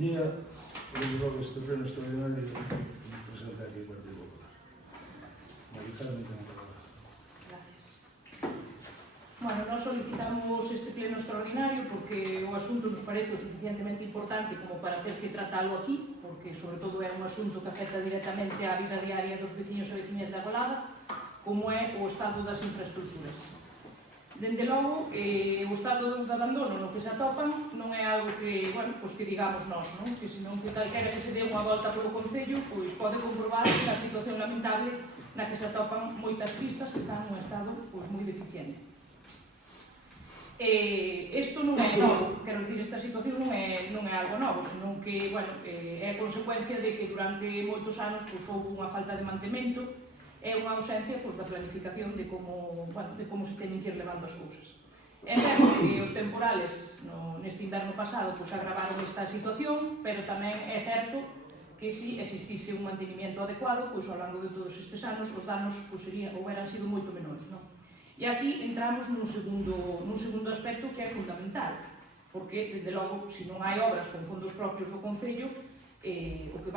día, o digo que este pleno extraordinario presenta aquí o Partido Popular. Maritano, ten a palabra. Gracias. Bueno, nós solicitamos este pleno extraordinario porque o asunto nos parece o suficientemente importante como para ter que tratalo aquí, porque sobre todo é un asunto que afecta directamente á vida diaria dos veciños e veciñas da Golada, como é o estado das infraestructuras. Dende logo, o estado de abandono no que se atopan non é algo que, bueno, pues que digamos nós, non? Que senón que calquera que se dé unha volta polo Concello, pois pode comprobar a situación lamentable na que se atopan moitas pistas que están nun estado pois moi deficiente. Isto non é novo, quero dicir, esta situación non é algo novo, senón que, bueno, é consecuencia de que durante moitos anos pois, houve unha falta de mantemento e unha ausencia pois, da planificación de como se teñen que ir levando as cousas. É certo que os temporales neste inverno pasado pois, agravaron esta situación, pero tamén é certo que se existise un mantenimiento adecuado, pois ao longo de todos estes anos os danos pois, houberan sido moito menores, non? E aquí entramos nun segundo aspecto que é fundamental, porque, desde logo, se non hai obras con fondos propios do Concello, o que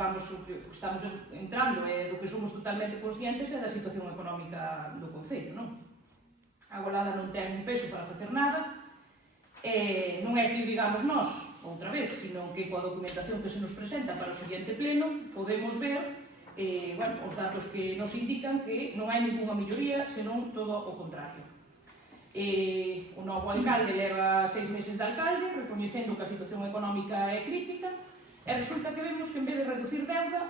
estamos entrando e do que somos totalmente conscientes é da situación económica do Concello, non? A Golada non ten un peso para facer nada, non é que digamos nós, outra vez, sino que coa documentación que se nos presenta para o seguinte pleno podemos ver os datos que nos indican que non hai ninguna melloría, senón todo o contrario. O novo alcalde leva 6 meses de alcalde, recoñecendo que a situación económica é crítica, e resulta que vemos que en vez de reducir deuda,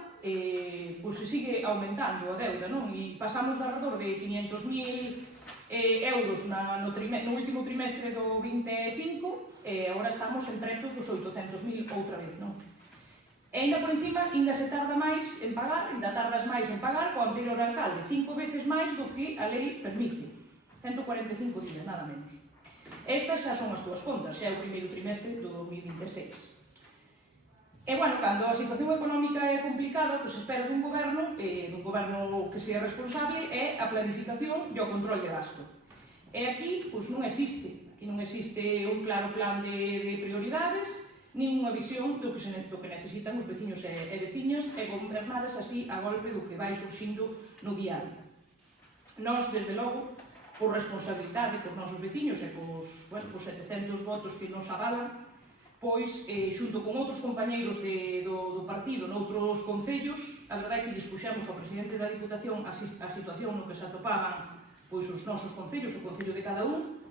pois se sigue aumentando a deuda, non? E pasamos de alrededor de 500.000 euros no último trimestre do 25, e agora estamos en preto dos 800.000 outra vez, non? E ainda por encima, ainda se tarda máis en pagar, ainda tardas máis en pagar coa anterior alcalde, 5 veces máis do que a lei permite, 145 días, nada menos. Estas xa son as túas contas, xa é o primeiro trimestre do 2026. E, bueno, cando a situación económica é complicada, o que se espera dun goberno que sea responsable é a planificación e o control de gasto. E aquí, pois non existe un claro plan de prioridades, nin unha visión do que necesitan os veciños e veciñas e gobernadas así a golpe do que vai surxindo no diario. Nós, desde logo, por responsabilidade por nosos veciños e pos 700 votos que nos avalan, pois, xunto con outros compañeiros do partido noutros concellos, a verdade é que dispuxemos ao presidente da Diputación a situación no que se atopaban pois, os nosos concellos, o concello de cada un,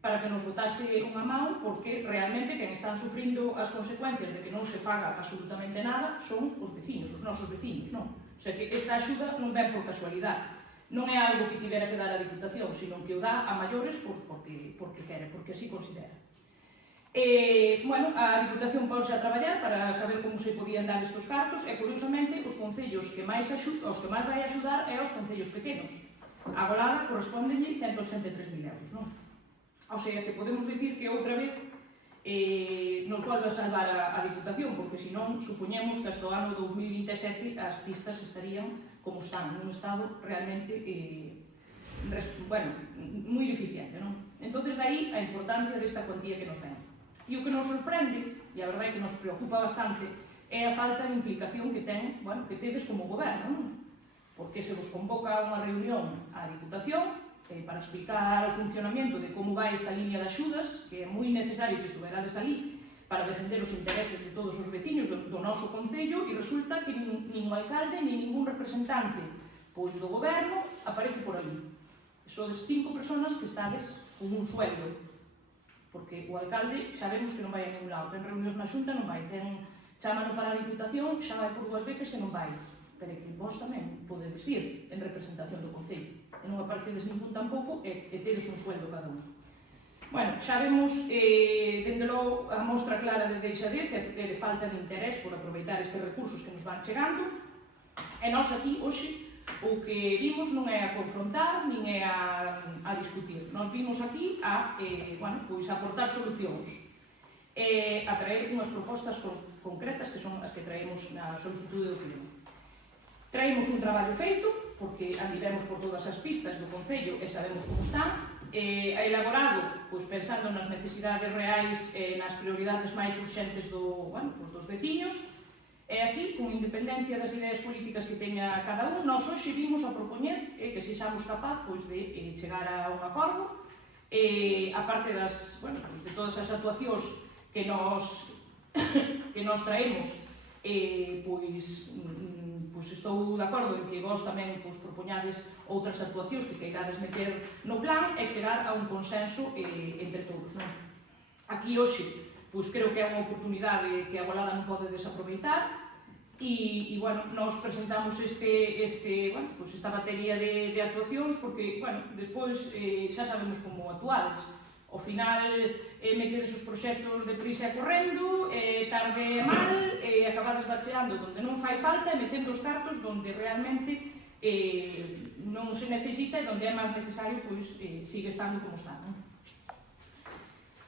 para que nos botase unha man, porque realmente quen están sufrindo as consecuencias de que non se faga absolutamente nada son os veciños, os nosos veciños, non? O sea que esta axuda non ven por casualidade, non é algo que tivera que dar a Diputación, sino que o dá a maiores porque quere, porque así considera. Bueno, a Diputación ponse a traballar para saber como se podían dar estes cartos e, curiosamente, os concellos que máis vai axudar é os concellos pequenos. A Golada correspondelle 183.000 euros, non? O sea, que podemos dicir que outra vez nos volve a salvar a Diputación, porque senón supoñemos que hasta o ano 2027 as pistas estarían como están, nun estado realmente moi deficiente, non? Entonces, dai a importancia desta cuantía que nos ven. E o que nos sorprende, e a verdade é que nos preocupa bastante, é a falta de implicación que tedes como goberno, non? Porque se vos convoca unha reunión á Diputación para explicar o funcionamento de como vai esta línea de axudas, que é moi necesario que estuverades ali para defender os intereses de todos os veciños do noso concello, e resulta que nin o alcalde, nin ningún representante pois do goberno aparece por ali. Sodes 5 persoas que estades con un sueldo, porque o alcalde sabemos que non vai a ningún lado, ten reunións na xunta, non vai, chámano para a Diputación, xa vai por 2 veces que non vai, pero que vos tamén podedes ir en representación do concello, e non aparecedes ningún tampouco e tedes un sueldo cada un. Bueno, xa vemos, dende logo, a mostra clara de deixadez e de falta de interés por aproveitar estes recursos que nos van chegando, e nós aquí, hoxe, o que vimos non é a confrontar, nin é a discutir. Nós vimos aquí a aportar solucións, a traer unhas propostas concretas que son as que traemos na solicitude do pleno. Traemos un traballo feito, porque andivemos por todas as pistas do Concello e sabemos como están, elaborado pensando nas necesidades reais e nas prioridades máis urxentes dos veciños. E aquí, con independencia das ideas políticas que teña cada un, nós hoxe vimos a propoñer que sexamos capaz de chegar a un acordo, a parte de todas as actuacións que nos traemos, estou de acordo en que vos tamén propoñades outras actuacións que queirades meter no plan e chegar a un consenso entre todos. Aquí hoxe creo que é unha oportunidade que a Golada non pode desaproveitar e nos presentamos esta batería de actuacións porque despois xa sabemos como actuades. Ao final metedes os proxectos de prisa e correndo, tarde e mal, e acabades bacheando onde non fai falta e metendo os cartos onde realmente non se necesita e onde é máis necesario sigue estando como está.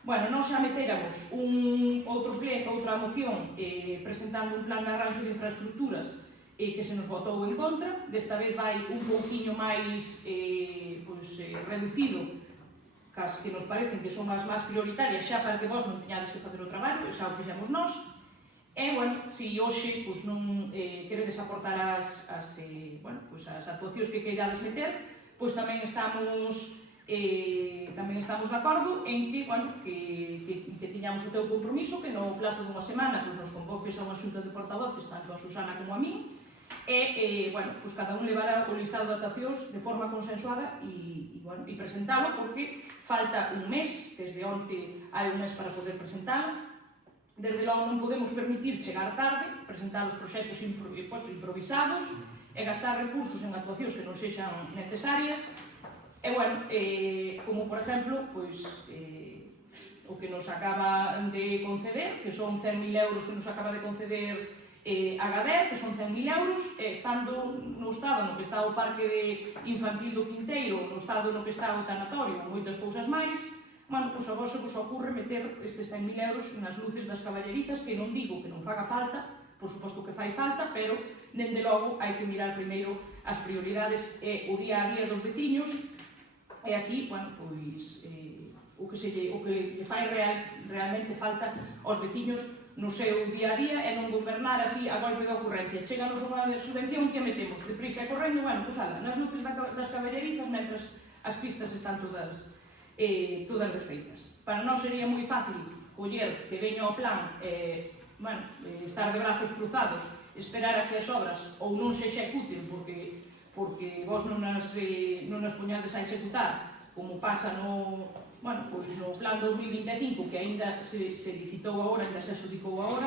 Nós xa metéramos outra moción presentando un plan de arranxo de infraestructuras que se nos votou en contra. Desta vez vai un pouquiño máis reducido cas que nos parecen que son as máis prioritarias xa para que vos non teñades que facer o traballo, xa o fixemos nós. E, se hoxe non queredes aportar as actuacións que queirades meter, tamén estamos de acordo en que tiñamos o teu compromiso, que no plazo dunha semana nos convoques a unha xunta de portavoces, tanto a Susana como a min, e, cada un levará o listado de actuacións de forma consensuada e presentalo, porque falta un mes, desde onte hai un mes para poder presentalo. Desde logo non podemos permitir chegar tarde, presentar os proxectos improvisados e gastar recursos en actuacións que non sexan necesarias. E, como por exemplo, o que nos acaba de conceder, que son 100.000 euros que nos acaba de conceder a GADER, que son 100.000 euros, estando no estado no que está o Parque Infantil do Quinteiro, no estado no que está o tanatorio, moitas cousas máis, a vos se vos ocurre meter estes 100.000 euros nas luces das caballerizas, que non digo que non faga falta, por suposto que fai falta, pero, dende logo, hai que mirar primeiro as prioridades e o día a día dos veciños, e aquí, o que lle fai realmente falta aos veciños no seu día a día e non gobernar así a golpe de ocurrencia. Cheganos unha subvención que metemos de prisa e correndo, nas luces das caballerizas, mentras as pistas están todas refeitas. Para nós sería moi fácil coller que veña o plan estar de brazos cruzados, esperar a que as obras ou non se executen porque vos non as poñades a executar, como pasa no plan 2025, que ainda se licitou agora, ainda se adxudicou agora,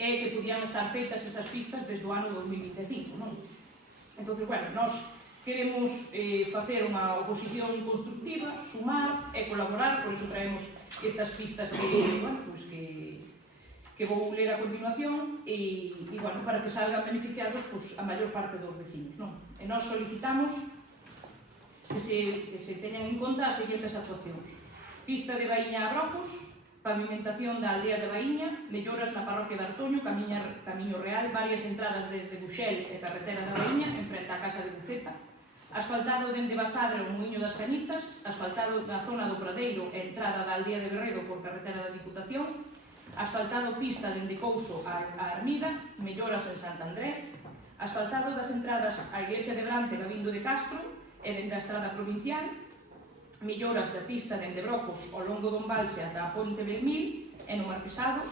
é que podían estar feitas esas pistas desde o ano 2025, non? Entón, nós queremos facer unha oposición constructiva, sumar e colaborar, por iso traemos estas pistas que vou ler a continuación e para que salgan beneficiados a maior parte dos vecinos, non? E nós solicitamos que se teñan en conta as seguintes actuacións: pista de Baíña a Brocos, pavimentación da aldea de Baíña, melloras na parroquia de Artoño, Camiño Real, varias entradas desde Buxel e carretera da Baíña, en frente á casa de Buceta, asfaltado dende Basadre ao Muiño das Cañizas, asfaltado na zona do Pradeiro e entrada da aldea de Berredo por carretera da Diputación, asfaltado pista dende Couso a Armida, melloras en Santandré, asfaltado das entradas á iglesia de Brante Gabindo de Castro e dende a estrada provincial, melloras da pista dende Brocos ao longo do embalse ata a Ponte Bermil e no Marquesado,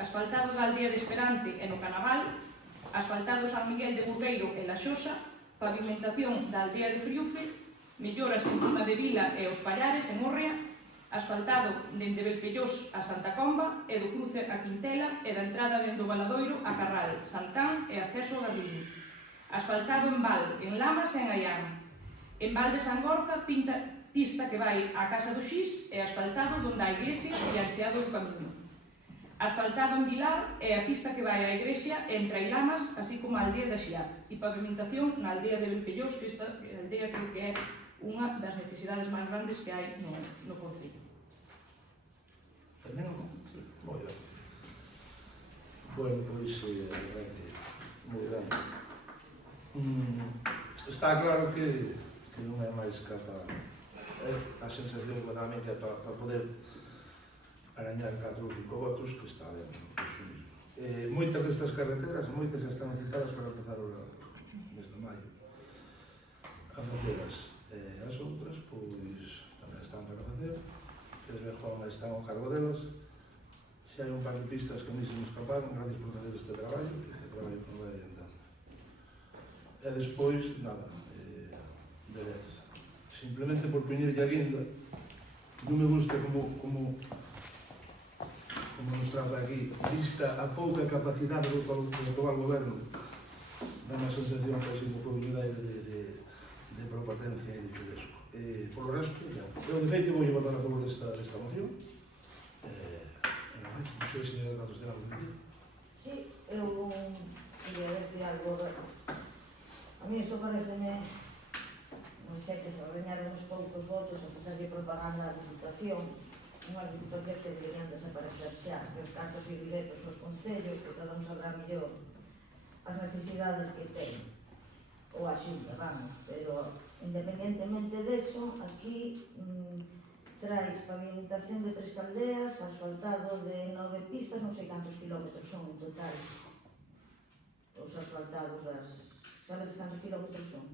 asfaltado da aldea de Esperante e no Canaval, asfaltado San Miguel de Burgueiro e La Xosa, pavimentación da aldea de Friufe, melloras en Cima de Vila e os Pallares en Órrea, asfaltado dende Belpellós a Santa Comba e do cruce a Quintela e da entrada dende o Valadoiro a Carral, Santán e acceso a Garliño, asfaltado en Val, en Lamas e en Aián, en Val de Sangorza, pista que vai á Casa do Xís e asfaltado donde a iglesia e ancheado do camiño, asfaltado en Vilar e a pista que vai á iglesia entre Ailamas, así como a aldea de Xiaz, e pavimentación na aldea de Belpellós, que esta aldea creo que é unha das necesidades máis grandes que hai no concello. Tamén non? Moi ben. Bueno, pois, moi ben. Está claro que non é máis capa a sensación que tamén que para poder arañar 4 ou 5 votos que está ben, moitas destas carreteras, moitas já están citadas para empezar o mes de maio a faceras, as outras pois tamén están para facer, que de Bejón están ao cargo delas. Xa hai un par de pistas que a mí se me escaparon gracias por facer este traballo, que este traballo non vai adiantando. E despois, nada, dereza. Simplemente por poñerlle a guinda, non me gusta como nos trata aquí, vista a pouca capacidade do actual goberno, dá unha sensación que así un pouco de prepotencia e de chudesco. Por o resto, ya. Eu, de feito, vou votar a favor desta moción. Non sei se hai datos de algo de ti. Sí, eu queria decir algo. A mí isto pareceme, non sei, que se ordeñaron uns poucos votos a facerlle propaganda á Diputación, unhas diputacións que deberían desaparecer xa, que os cartos e directos aos concellos, que cada un sabrá mellor as necesidades que ten, ou a xunta, vamos, pero independentemente deso, aquí traes pavimentación de 3 aldeas, asfaltado de 9 pistas, non sei cantos kilómetros son en total os asfaltados das... Sabedes cantos kilómetros son?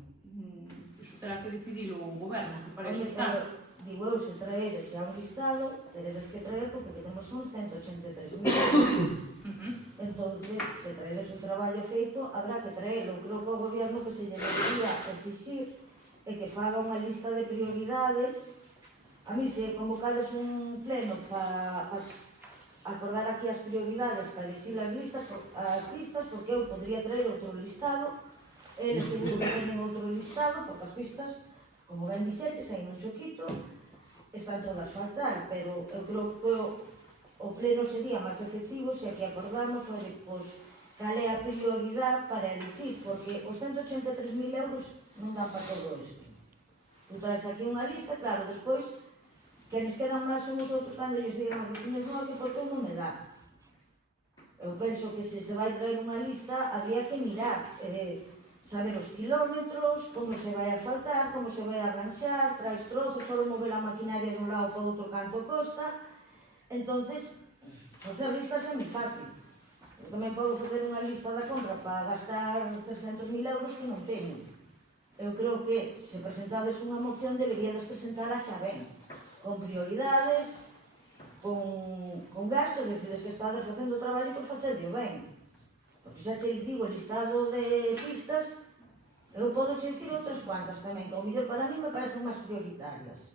Iso terá que decidir o goberno, que para iso está. Digo eu, se traedes xa un listado, teredes que traer porque tenemos un 183.000. Entonces, se traedes o traballo feito, habrá que traerlo. Creo que o goberno que se lle debería exixir é que faga unha lista de prioridades. A mí, se convocades un pleno para acordar aquí as prioridades, para dicir as listas, porque eu podría traer outro listado, eles seguro que teñen outro listado, porque as pistas, como ben dixeches, hai un choquito, están todas a faltar, pero eu creo que o pleno sería máis efectivo se aquí acordamos, pois, cal é a prioridade para elegir, porque os 183.000 euros non dan para todo isto. Tu traes aquí unha lista, claro, despois, que nos quedan máis son os outros cando lles digan aos vecinos, non, que porque eu non me dá. Eu penso que se vai traer unha lista, habría que mirar, saber os kilómetros, como se vai a faltar, como se vai a arranxar, traes trozos, só mover a maquinaria de un lado para outro canto costa. Entonces, facer listas é moi fácil. Eu tamén podo facer unha lista da compra para gastar 300.000 euros que non teño. Eu creo que, se presentades unha moción, deberíades presentarla xa ben, con prioridades, con gastos, decides que estades facendo o traballo por facerlo ben. Porque xa che digo, o listado de pistas, eu podo che dicir outras cuantas tamén, que ao mellor para mí me parecen máis prioritarias.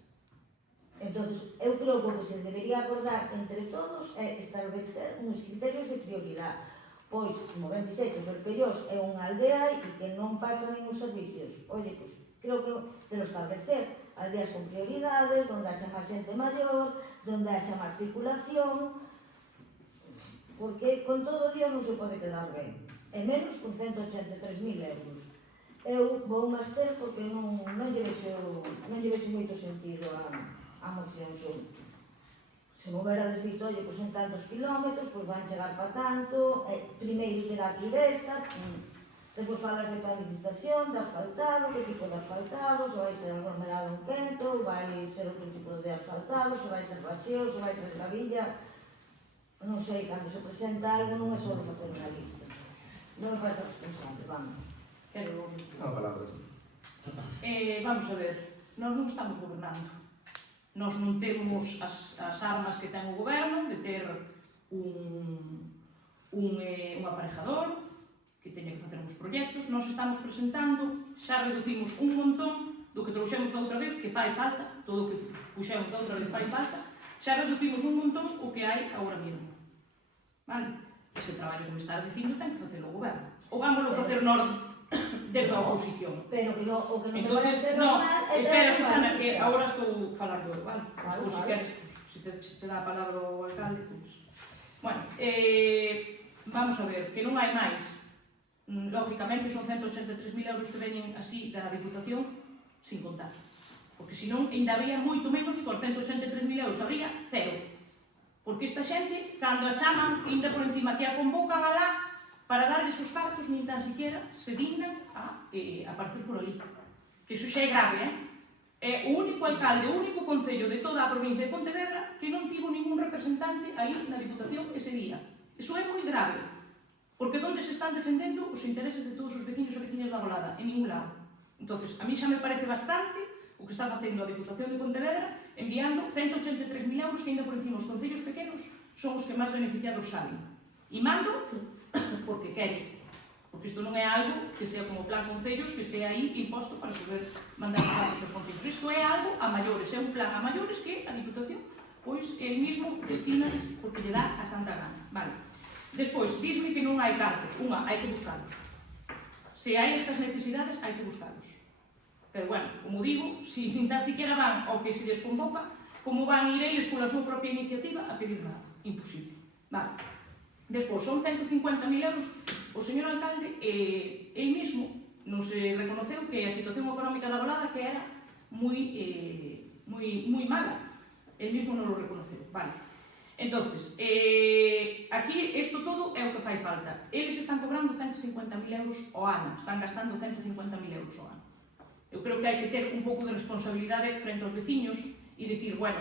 Entón, eu creo que o que se debería acordar entre todos é establecer uns criterios de prioridade. Pois, como ben dixeches, Berpellós é unha aldea e que non pasa ningún servicios. Oye, pois, creo que debo establecer aldeas con prioridades, onde haxa máis xente maior, onde haxa máis circulación, porque con todo o día non se pode quedar ben, e menos con 183.000 euros. Eu vou máis ter porque non lle vexo moito sentido a moción sobre. Se me houbera dito, oye, pois en tantos kilómetros, pois van chegar para tanto, primeiro terá que ir esta, depois falas de pavimentación, de asfaltado, que tipo de asfaltado, se vai ser aglomerado un quento, vai ser outro tipo de asfaltado, se vai ser bacheo, se vai ser gravilla, non sei, cando se presenta algo non é só facer unha lista. Non me parece responsable, vamos. Pero... Unha palabra. Vamos a ver, nós non estamos gobernando. Nós non temos as armas que ten o goberno de ter un aparejador que teña que facer uns proxectos. Nós estamos presentando, xa reducimos un montón do que trouxemos da outra vez, que fai falta, todo o que puxemos da outra vez fai falta, xa reducimos un montón o que hai agora mesmo. Vale? Ese traballo que me está dicindo ten que facer o goberno. Ou vamos a facer nós desde a oposición. Pero que o que non me Entonces, parece no, normal é espera, Susana, que agora estou falando, vale? Claro, Despois, se claro. queres, se te dá a palabra o alcalde, pues... Bueno, vamos a ver, que non hai máis. Lógicamente, son 183.000 euros que veñen así da Diputación, sin contar. Porque senón, ainda habría moito menos, cos 183.000 euros habría cero. Porque esta xente, cando a chaman, ainda por encima que a convocan alá, para darles os cartos, nin tan siquiera se dignan a aparecer por ali. Que iso xa é grave, É o único alcalde, o único concello de toda a provincia de Pontevedra que non tivo ningún representante aí na Diputación ese día. Iso é moi grave, porque onde se están defendendo os intereses de todos os veciños e veciñas da Golada, en ningún lado. Entonces, a mí xa me parece bastante o que está facendo a Diputación de Pontevedra enviando 183.000 euros que ainda por encima os concellos pequenos son os que máis beneficiados salen. E mando porque quere. Porque isto non é algo que sea como plan concellos que este aí imposto para poder mandar pagar os concellos. Isto é algo a maiores, é un plan a maiores que a Diputación pois el mismo destina porque lle dá a santa gana. Vale. Despois, dísme que non hai cartos. Unha, hai que buscarlos. Se hai estas necesidades, hai que buscarlos. Pero, bueno, como digo, si tan siquiera van ao que se les convoca, como van ir eles pola súa propia iniciativa a pedir nada. Imposible. Vale. Despois, son 150.000 euros. O señor alcalde, el mismo, nos reconoceu que a situación económica da Golada que era moi mala. El mismo non lo reconoceu. Vale. Entonces, aquí isto todo é o que fai falta. Eles están cobrando 150.000 euros ao ano. Están gastando 150.000 euros ao ano. Eu creo que hai que ter un pouco de responsabilidade frente aos veciños e dicir, bueno,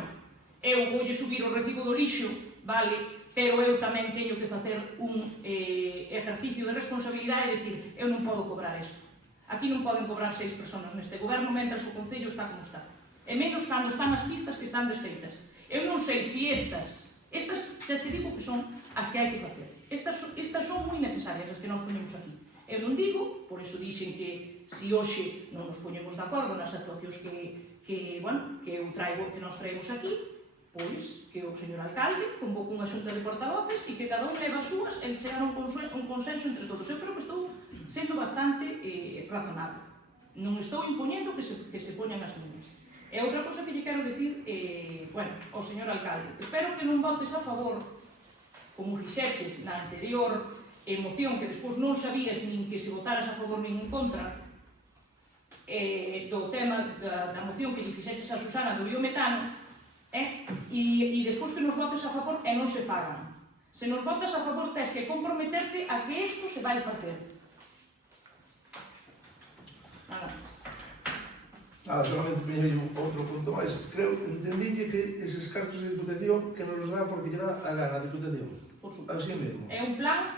eu voulle subir o recibo do lixo, vale, pero eu tamén teño que facer un exercicio de responsabilidade e dicir, eu non podo cobrar isto. Aquí non poden cobrar 6 personas neste goberno mentre o concello está como está. E menos cando están as pistas que están desfeitas. Eu non sei se estas xa che digo que son as que hai que facer. Estas son moi necesarias as que nós poñemos aquí. Eu non digo, por iso dixen que se hoxe non nos poñemos de acordo nas actuacións que nós traemos aquí, pois que o señor alcalde convoca unha xunta de portavoces e que cada un leva as súas e chegar a un consenso entre todos. Eu creo que estou sendo bastante razonable. Non estou impoñendo que se poñan as miñas. E outra cosa que lle quero dicir, ao señor alcalde, espero que non votes a favor, como fixeches na anterior moción, que despois non sabías nin que se votaras a favor nin en contra, do tema da moción que lle fixeches a Susana do biometano, e despois que nos votes a favor e non se fagan. Se nos votas a favor, tens que comprometerte a que isto se vai facer. Nada, solamente poñerei outro punto máis. Entendílle que eses cartos de Diputación que nos dá porque lle dá a gana a Diputación. Por supuesto. Así mesmo. É un plan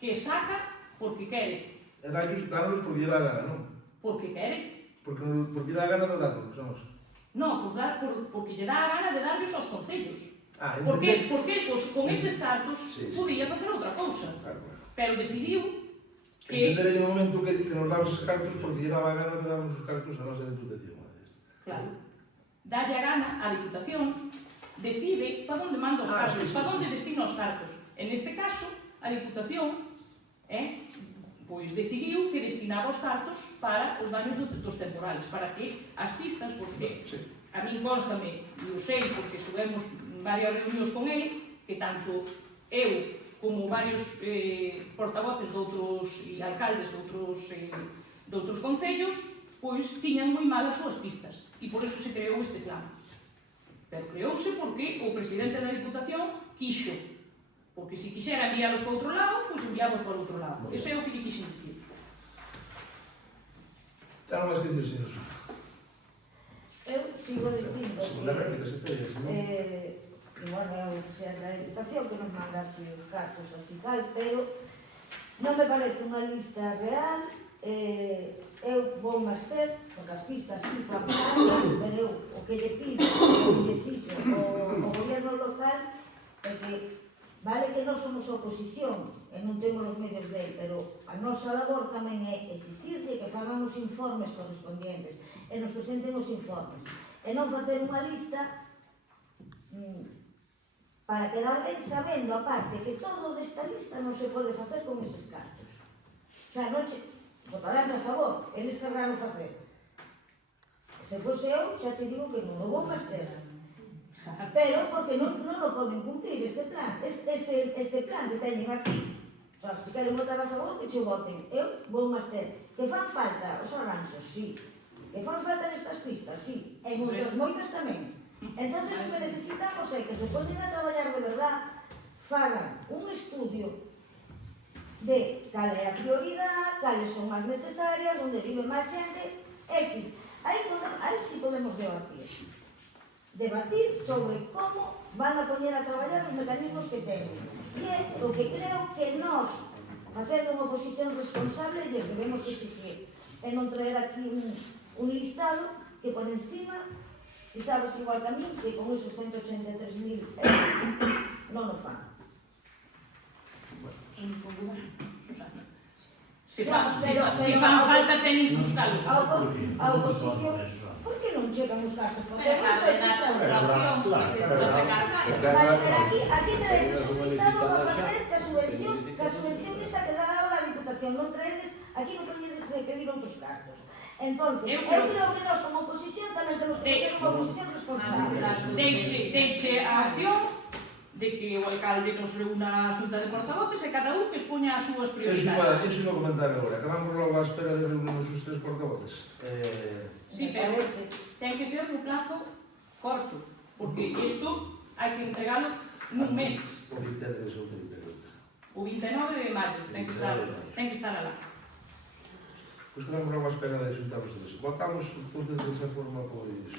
que saca porque quere. E dános porque lle dá a gana, non? Porque quere. Porque dá a gana de darnos, vamos. Non, porque lle dá a gana de darlos aos concellos. Porque con eses cartos podía facer outra cousa. Pero decidiu que... Entender en o momento que nos daba esos cartos porque lle daba a gana de darnos os cartos a nosa Diputación. Claro. Dalle a gana a Diputación decide para onde manda os cartos, para onde destina os cartos. En este caso, a Diputación pois decidiu que destinaba os cartos para os daños dos temporales, para que as pistas, porque a min constame, e o sei porque estuvemos varias reunións con ele, que tanto eu como varios portavoces e alcaldes de outros concellos, pois tiñan moi mal as súas pistas, e por eso se creou este plan. Pero creouse porque o presidente da Diputación quixo. Porque se quixera enviálos para outro lado, pois enviámos para outro lado. Iso é o que lle quixen dicir. Ten máis que dicir, señor. Eu sigo dicindo Segunda réplica, se pede, non? Bueno, é o presidente da Diputación que nos manda así os cartos así tal, pero non me parece unha lista real. Eu vou máis ter, porque as pistas si fan falta, pero eu o que lle pido, o que lle exixo o goberno local é que vale que non somos oposición e non temos os medios dele, pero a nosa labor tamén é exixirle que fagan os informes correspondientes e nos presenten os informes e non facer unha lista para quedar ben sabendo, aparte, que todo desta lista non se pode facer con eses cartos. O sea, non votarán a favor, eles querrán facer. Se fose eu, xa te digo que non o vou máster. Pero porque non o poden cumplir este plan, este plan que teñen aquí. O sea, se queren votar a favor, que che voten. Eu vou máster. Que fan falta os arranxos, sí. Que fan falta nestas pistas, sí. E moitas tamén. Entón, o que necesitamos é que se poden a traballar de verdad, fagan un estudio de cal é a prioridade, cales son as necesarias, onde vive máis xente, X. Aí si podemos debatir sobre como van a poñer a traballar os mecanismos que teñen. E é o que creo que nós, facendo unha oposición responsable, lles debemos exigir. E non traer aquí un listado que por encima, e sabes igual que a mí, que con esos 183.000 euros non o fan. Non son goberno, Susana. Se Xa, fan falta teñen que buscalos. A oposición, por que non chegan os cartos? Porque Pero non claro, de dar outra opción, porque despois sacar aquí traedes un listado para facer que a subvención esta que dá ahora a Diputación, non traedes, aquí non traedes de pedir outros cartos. Entonces, eu creo que nós como oposición tamén temos que ter unha oposición responsable. Deixe a acción de que o alcalde nos reúna a xunta de portavoces e cada un que expoña as súas prioridades. Eso iba a comentar agora. Quedamos logo á espera de reunirnos os tres portavoces. Sí, pero ten que ser no plazo corto, porque isto hai que entregalo nun mes. O 23 ou 38. O 29 de maio ten que estar alá. Pois quedamos logo á espera de xuntar os tres. Votamos, porque desa forma, pois...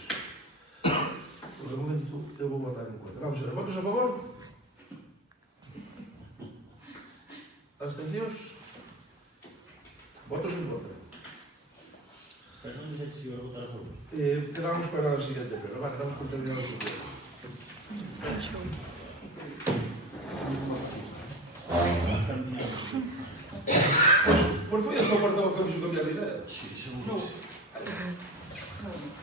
Por de momento, eu vou votar en contra. Vamos a ver, votos a favor? Abstencións? Votos en contra. Pero non sei se iba a votar a favor. Quedamos para a siguiente, pero vale, damos por terminado o siguiente. Pois foi esta o portavoz que fixo cambiar de idea. Si, seguro.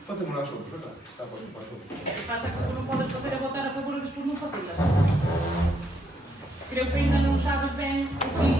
Facemos as outras, verdad? Está por un paso. O que pasa é que non podes facer a votar a favor e despois non facelas. Creo que ainda non sabes ben o que